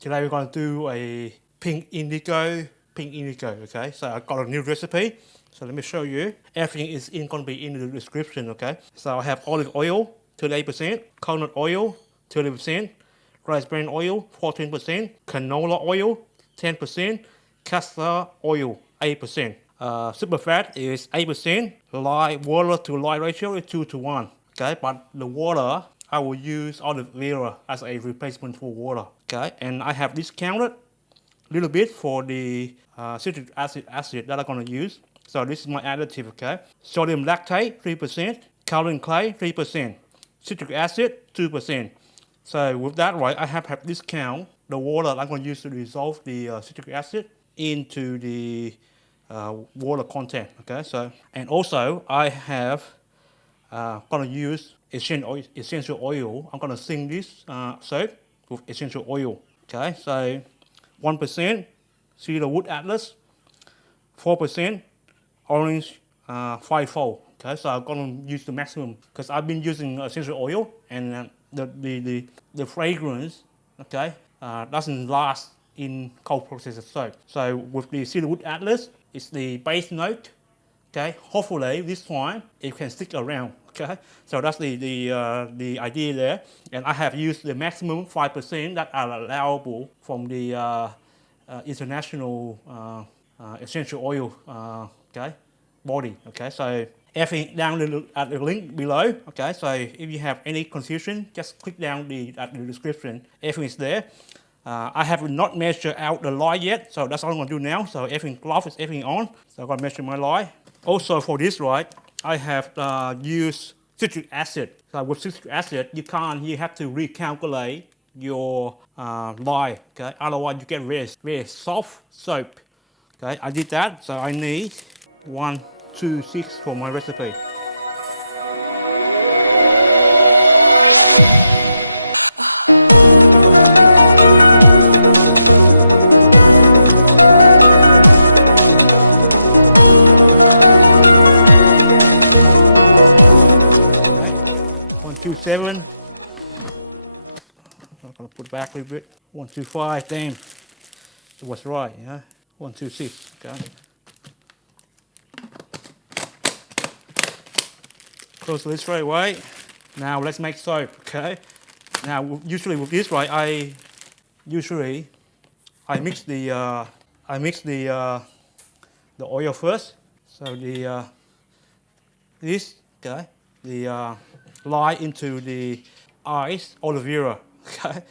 Today we're going to do a pink indigo, okay? So I got a new recipe. So let me show you. Everything is going to be in the description, okay? So I have olive oil, 38%, coconut oil, 30%, rice bran oil, 14%, canola oil, 10%, castor oil, 8%. Super fat is 8%. Water to lye ratio is 2 to 1. Okay, but the water I will use olive Vera as a replacement for water. Okay, and I have discounted a little bit for the citric acid that I'm going to use. So this is my additive. Okay, sodium lactate 3%, Kaolin Clay 3%, citric acid 2%. So with that, right, I have discount the water I'm going to use to dissolve the citric acid into the water content. Okay, so and also I have going to use essential oil. I'm going to sing this soap with essential oil. Okay, so 1% Cedarwood Atlas, 4% orange fivefold. Okay, so I'm going to use the maximum because I've been using essential oil and the fragrance, okay, doesn't last in cold processed soap. So with the Cedarwood Atlas, it's the base note. Okay, hopefully this time it can stick around. Okay, so that's the idea there, and I have used the maximum 5% that are allowable from the international essential oil okay body. Okay, so everything down at the link below. Okay, so if you have any confusion, just click down at the description. Everything is there. I have not measured out the lye yet, so that's all I'm going to do now. So everything glove is everything on. So I'm going to measure my lye. Also for this, right, I have used citric acid. So with citric acid, you have to recalculate your lye. Okay, otherwise you get very soft soap. Okay, I did that, so I need 126 for my recipe. Okay, 127. I'm gonna put it back a little bit. 125. Damn, it was right. Yeah, 126. Okay. Close the lid straight away. Now let's make soap, okay? Now usually with this, right, I mix the oil first. So this, okay, the lye into the ice aloe vera, okay?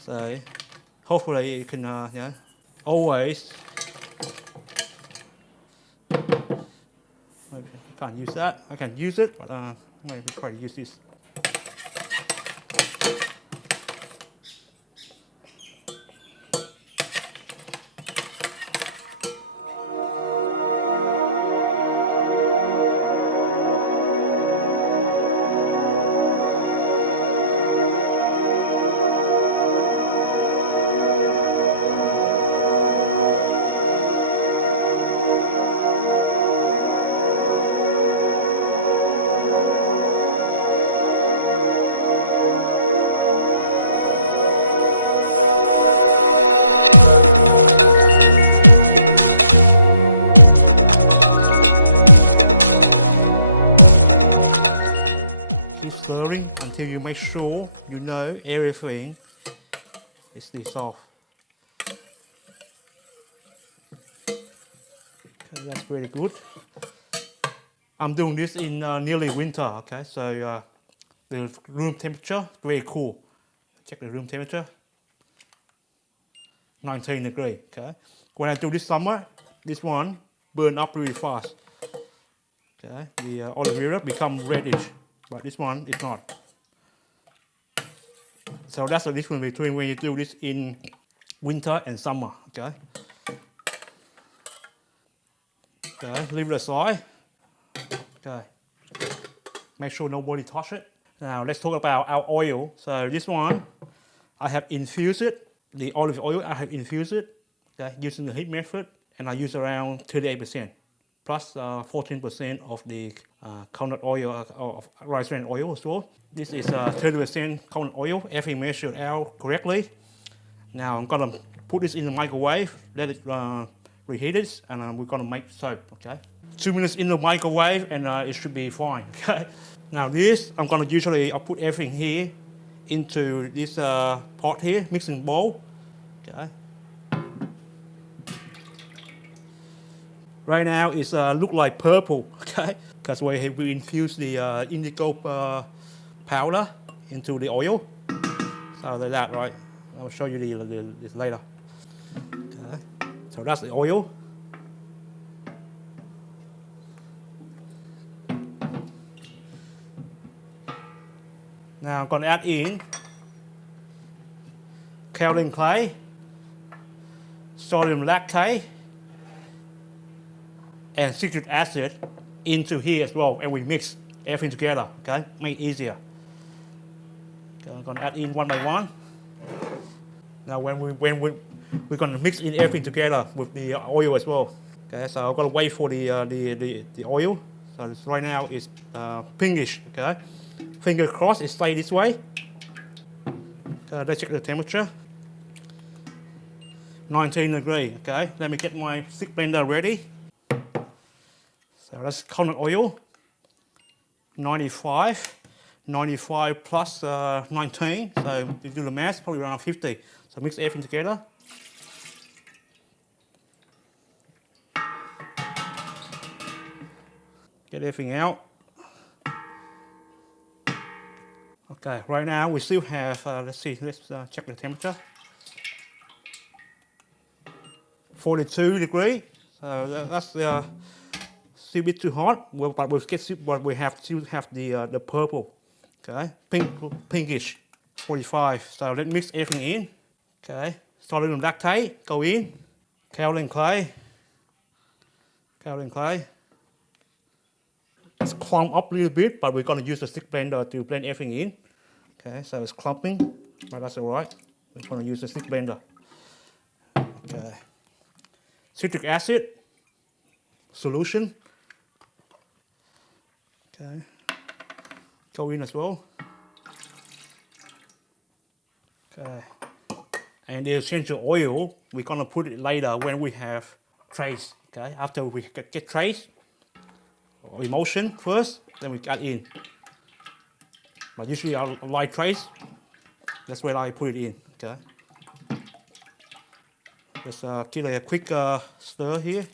So hopefully you can yeah, always. Maybe I can't use that. I can use it, but maybe try to use this. Keep stirring until you make sure you know everything is dissolved. Okay, that's very good. I'm doing this in nearly winter, okay? So the room temperature, very cool. Check the room temperature, 19 degrees, okay? When I do this summer, this one burn up really fast. Okay, the aloe vera become reddish, but this one is not. So that's the difference between when you do this in winter and summer. Okay. Okay, leave it aside. Okay. Make sure nobody touch it. Now let's talk about our oil. So this one, I have infused it. The olive oil, I have infused it. Okay, using the heat method, and I use around 38%. Plus 14% of the coconut oil of rice bran oil as well. This is 30% coconut oil. Everything measured out correctly. Now I'm gonna put this in the microwave, let it reheat it, and we're gonna make soap, okay? 2 minutes in the microwave and it should be fine, okay? Now this, I'm gonna I'll put everything here into this pot here, mixing bowl, okay? Right now it's look like purple, okay? Because we infuse the indigo powder into the oil. So like that, right? I'll show you this later. Okay. So that's the oil. Now I'm going to add in Kaolin Clay, Sodium Lactate, and Citric Acid into here as well, and we mix everything together, okay? Make it easier. Okay, I'm going to add in one by one. Now when we're going to mix in everything together with the oil as well. Okay, so I've got to wait for the oil. So right now it's pinkish, okay? Finger crossed, it stays this way. Let's check the temperature. 19 degrees, okay? Let me get my stick blender ready. So that's coconut oil. 95 plus 19, so if you do the math, probably around 50. So mix everything together. Get everything out. Okay, right now we still have, let's check the temperature. 42 degrees, so that's still a bit too hot, but we still have the purple, okay, pinkish, 45. So let's mix everything in. Okay, sodium lactate go in, Kaolin Clay. It's clumped up a little bit, but we're going to use the stick blender to blend everything in. Okay, so it's clumping, but that's all right. We're going to use the stick blender. Okay, citric acid solution. Okay, go in as well. Okay, and the essential oil, we're going to put it later when we have trace. Okay, after we get trace or emulsion first, then we add in. But usually I'll light trace, that's where I put it in. Okay, just give it a quick stir here.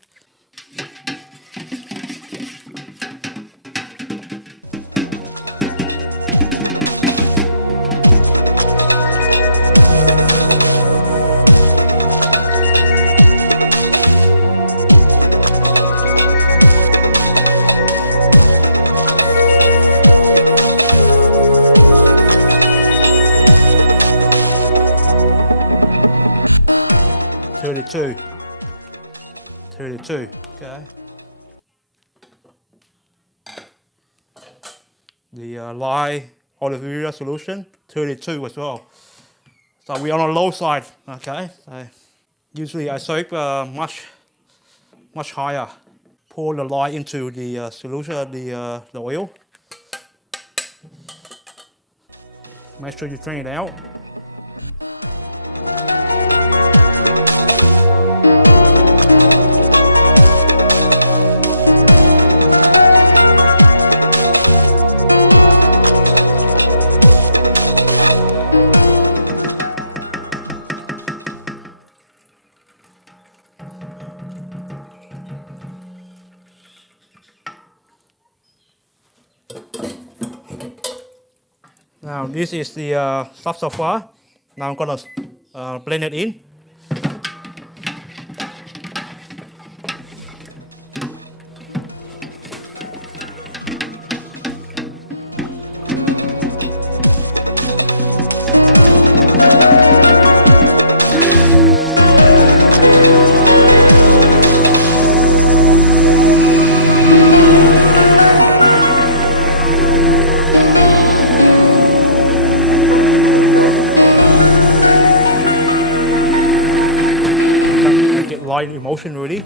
Thirty-two, okay. The lye Vera solution, 32 as well. So we're on the low side, okay. So usually I soak much higher. Pour the lye into the solution, the oil. Make sure you drain it out. Now this is the stuff so far. Now I'm gonna blend it in. Light emulsion really,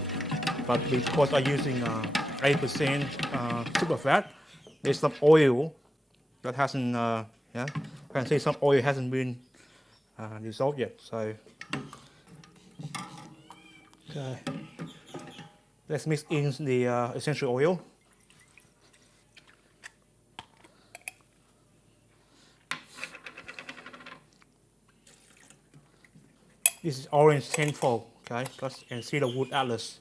but because I'm using 8% super fat, there's some oil that hasn't, I can say some oil hasn't been dissolved yet. So Okay. Let's mix in the essential oil. This is orange tenfold, okay, and Cedarwood Atlas.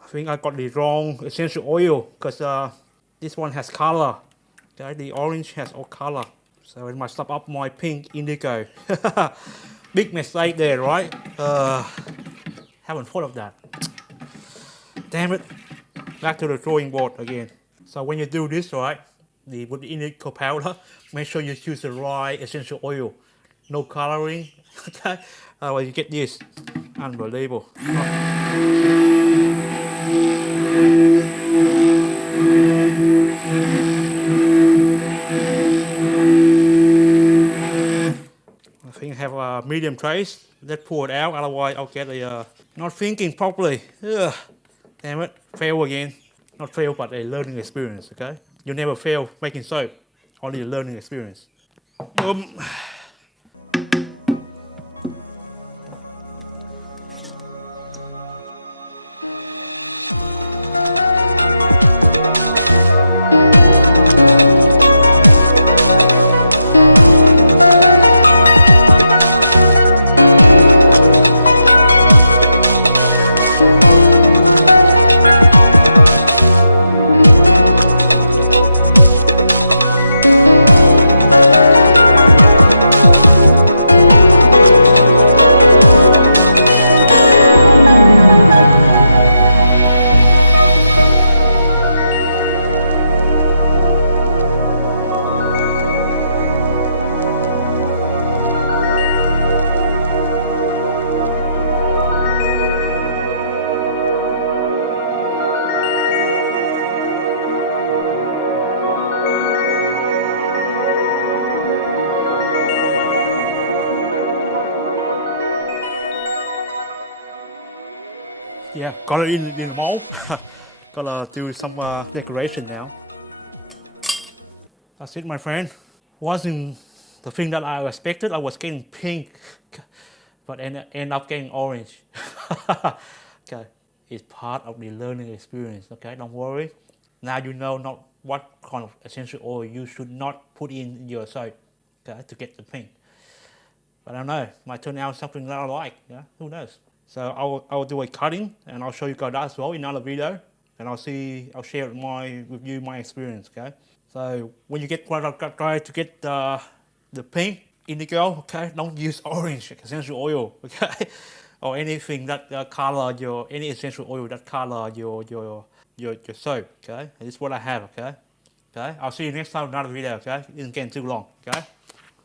I think I got the wrong essential oil because this one has color. Okay, the orange has all color, so it must stop up my pink indigo. Big mistake there, right? Haven't thought of that. Damn it! Back to the drawing board again. So when you do this, right, with the indigo powder, make sure you choose the right essential oil. No coloring, okay? Otherwise you get this. Unbelievable. I think I have a medium trace. Let's pour it out, otherwise I'll get a not thinking properly. Ugh. Damn it, fail again. Not fail, but a learning experience, okay? You never fail making soap, only a learning experience. Yeah, got it in the mold. Gotta do some decoration now. That's it, my friend. Wasn't the thing that I expected. I was getting pink, but end up getting orange. Okay, it's part of the learning experience. Okay, don't worry. Now you know not what kind of essential oil you should not put in your soap, okay, to get the pink. But I don't know, might turn out something that I like. Yeah, who knows? So I'll do a cutting and I'll show you guys that as well in another video, and I'll share with you my experience. Okay. So when you try to get the pink indigo, okay, don't use orange essential oil, okay, or anything that color any essential oil that color your soap. Okay, this is what I have. Okay. Okay. I'll see you next time in another video. Okay. It isn't getting too long. Okay.